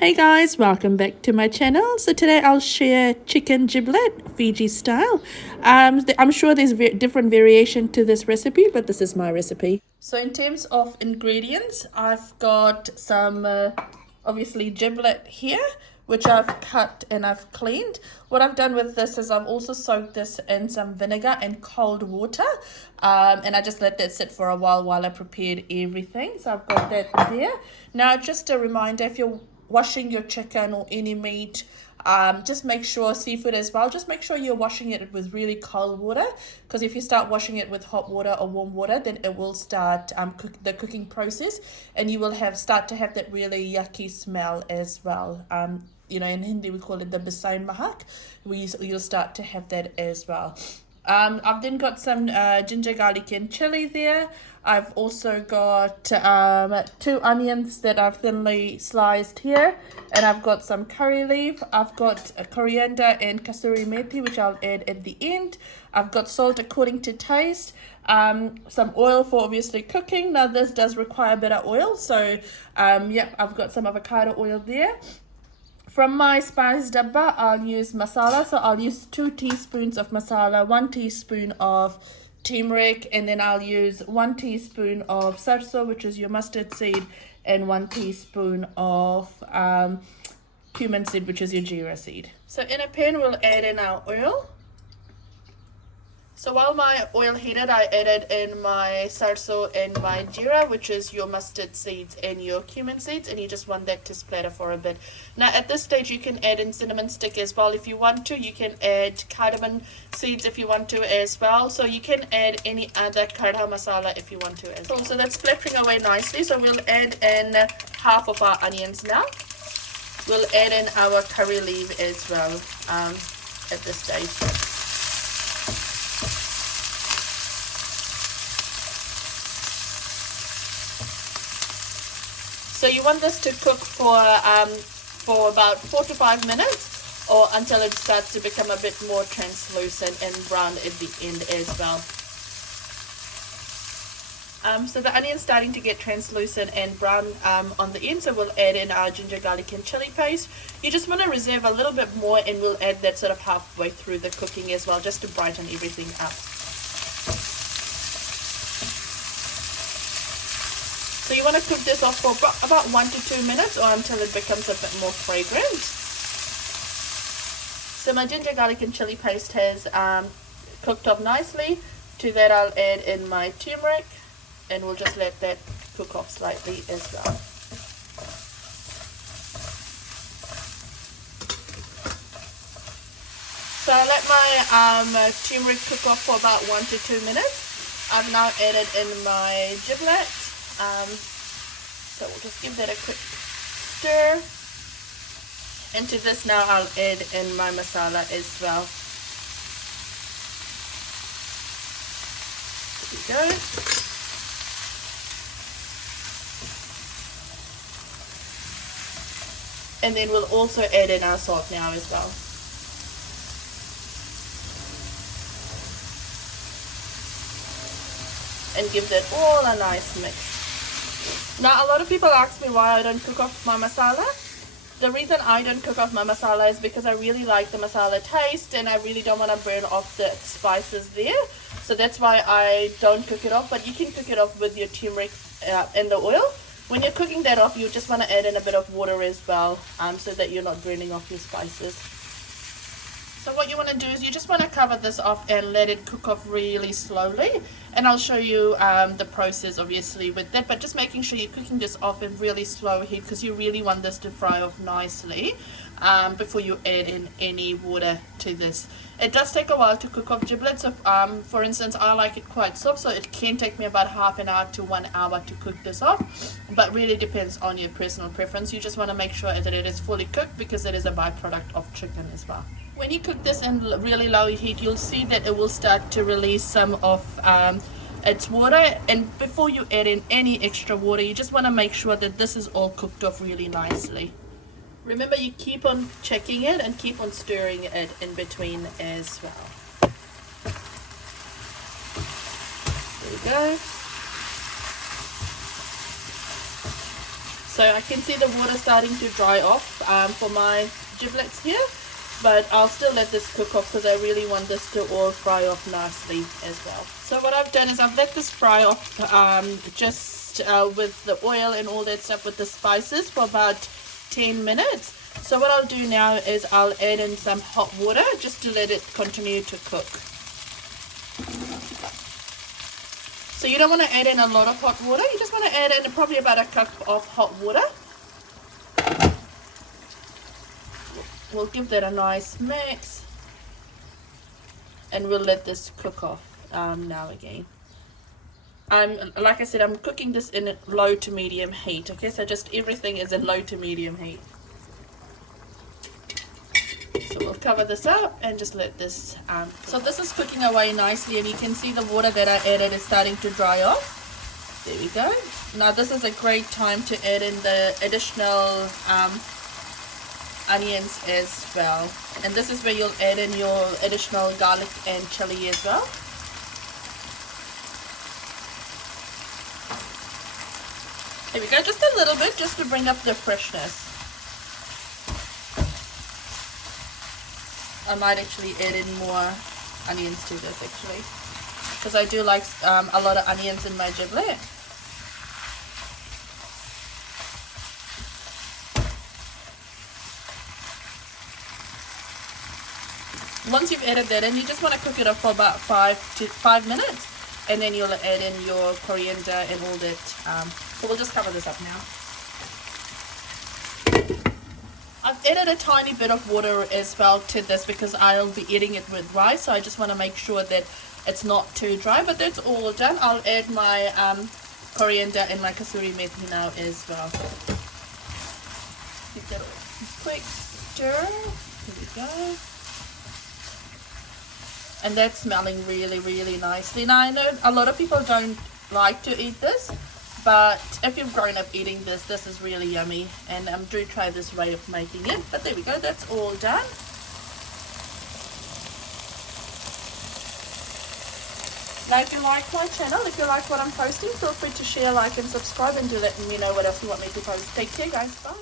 Hey guys, welcome back to my channel. So today I'll share chicken giblet, Fiji style. I'm sure there's different variation to this recipe, but this is my recipe. So in terms of ingredients, I've got some obviously giblet here, which I've cut and I've cleaned. What I've done with this is I've also soaked this in some vinegar and cold water, and I just let that sit for a while I prepared everything. So I've got that there. Now just a reminder, if you're washing your chicken or any meat, just make sure, seafood as well, just make sure you're washing it with really cold water, because if you start washing it with hot water or warm water, then it will start the cooking process, and you will start to have that really yucky smell as well. In Hindi we call it the bisain mahak. You'll start to have that as well. I've then got some ginger, garlic and chili there. I've also got 2 onions that I've thinly sliced here, and I've got some curry leaf. I've got coriander and kasuri methi, which I'll add at the end. I've got salt according to taste. Some oil for obviously cooking. Now this does require a bit of oil, so I've got some avocado oil there. From my spice dabba, I'll use masala. So I'll use 2 teaspoons of masala, 1 teaspoon of turmeric, and then I'll use 1 teaspoon of sarso, which is your mustard seed, and 1 teaspoon of cumin seed, which is your jeera seed. So in a pan, we'll add in our oil. So while my oil heated, I added in my sarso and my jeera, which is your mustard seeds and your cumin seeds, and you just want that to splatter for a bit. Now at this stage you can add in cinnamon stick as well if you want to. You can add cardamom seeds if you want to as well. So you can add any other kadha masala if you want to as well. So that's splattering away nicely. So we'll add in half of our onions now. We'll add in our curry leaf as well at this stage. So you want this to cook for about 4 to 5 minutes, or until it starts to become a bit more translucent and brown at the end as well. So the onion's starting to get translucent and brown on the end, so we'll add in our ginger, garlic and chili paste. You just want to reserve a little bit more, and we'll add that sort of halfway through the cooking as well, just to brighten everything up. So you want to cook this off for about 1 to 2 minutes, or until it becomes a bit more fragrant. So my ginger, garlic and chili paste has cooked up nicely. To that I'll add in my turmeric, and we'll just let that cook off slightly as well. So I let my turmeric cook off for about 1 to 2 minutes. I've now added in my giblet. So we'll just give that a quick stir. And to this now I'll add in my masala as well. There we go. And then we'll also add in our salt now as well. And give that all a nice mix. Now a lot of people ask me why I don't cook off my masala. The reason I don't cook off my masala is because I really like the masala taste, and I really don't want to burn off the spices there. So that's why I don't cook it off, but you can cook it off with your turmeric and the oil. When you're cooking that off, you just want to add in a bit of water as well, so that you're not burning off your spices. So what you want to do is you just want to cover this off and let it cook off really slowly, and I'll show you the process obviously with that, but just making sure you're cooking this off in really slow heat, because you really want this to fry off nicely before you add in any water to this. It does take a while to cook off giblets. So for instance, I like it quite soft, so it can take me about half an hour to 1 hour to cook this off, but really depends on your personal preference. You just want to make sure that it is fully cooked, because it is a byproduct of chicken as well. When you cook this in really low heat, you'll see that it will start to release some of its water, and before you add in any extra water, you just want to make sure that this is all cooked off really nicely. Remember, you keep on checking it and keep on stirring it in between as well. There we go. So I can see the water starting to dry off for my giblets here, but I'll still let this cook off because I really want this to all fry off nicely as well. So what I've done is I've let this fry off just with the oil and all that stuff with the spices for about 10 minutes. So what I'll do now is I'll add in some hot water just to let it continue to cook. So you don't want to add in a lot of hot water, you just want to add in probably about a cup of hot water. We'll give that a nice mix and we'll let this cook off now again. Like I said, I'm cooking this in low to medium heat, okay? So just everything is in low to medium heat. So we'll cover this up and just let this, so this is cooking away nicely and you can see the water that I added is starting to dry off. There we go. Now this is a great time to add in the additional onions as well. And this is where you'll add in your additional garlic and chili as well. There we go, just a little bit just to bring up the freshness. I might actually add in more onions to this actually, because I do like a lot of onions in my giblet. Once you've added that in, you just want to cook it up for about 5 minutes, and then you'll add in your coriander and all that. So we'll just cover this up now. I've added a tiny bit of water as well to this because I'll be eating it with rice, so I just want to make sure that it's not too dry, but that's all done. I'll add my coriander and my kasuri methi now as well. Give that a quick stir. Here we go. And that's smelling really, really nicely. Now I know a lot of people don't like to eat this, but if you've grown up eating this, this is really yummy, and do try this way of making it. But there we go, that's all done. Now if you like my channel, if you like what I'm posting, feel free to share, like and subscribe, and do let me know what else you want me to post. Take care guys, bye.